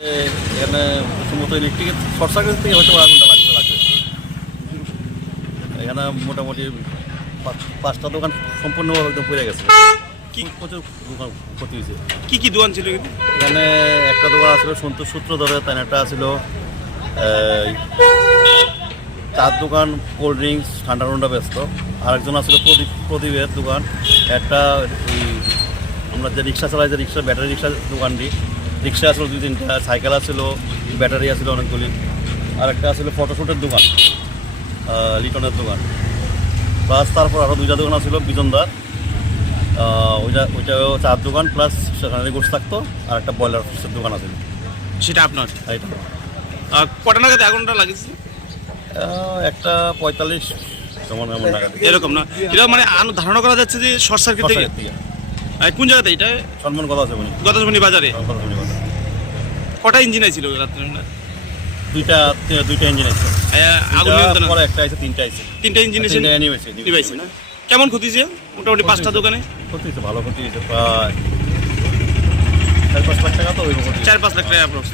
এখানে সম্ভবত ইলেকট্রিকের শর্ট সার্কিট থেকে হয়তো আগুনটা লাগবে। এখানে মোটামুটি 5টা দোকান সম্পূর্ণভাবে একদম পুড়ে গেছে। কি প্রচুর দোকান ক্ষতি হয়েছে। কি দোকান ছিল এখানে একটা দোকান আসলে সন্তোষ সূত্র ধরে, তাই একটা ছিল চার দোকান, কোল্ড ড্রিঙ্কস, ঠান্ডা টান্ডা ব্যস্ত। আরেকজন আসলে প্রদীপের দোকান, একটা ওই আমরা যে রিক্সা চালাই, যে রিক্সা ব্যাটারি রিক্সার দোকানটি, রিক্সা আসলো 2-3টা, সাইকেল আসলো, ব্যাটারি আসলো অনেকগুলি। আর একটা আসলে ফটোশ্যুটের দোকান, লিটনের দোকান। প্লাস তারপর আরও 2টা দোকান আসলো বিজনদার, ওইটাও চার দোকান, প্লাস সেখানে গোস থাকতো। আর একটা ব্রয়লার ফিশের দোকান আছে, সেটা আপনার। এইটা কটা নাগাদ আগুনটা লাগিয়েছে? একটা 45 যেমন এমন নাগাদ। এরকম না, এটা মানে ধারণা করা যাচ্ছে যে শর্ট সার্কিট থেকে। কোন জায়গাতে এটা? সলমন কথা আছে উনি গতজনী বাজারে। কটা ইঞ্জিন আইছিল রাত্রে? দুইটা ইঞ্জিন আছে। আগুন নিয়ন্ত্রণ পরে একটা আছে, 3টা আছে। 3টা ইঞ্জিন এসে নিবাইছে না? কেমন ক্ষতি হয়েছে মোটামুটি 5টা দোকানে? ক্ষতি হয়েছে, ভালো ক্ষতি হয়েছে, প্রায় 4-5 লাখ টাকা। তো ওই 4-5 লাখ টাকা অ্যাপ্রক্স।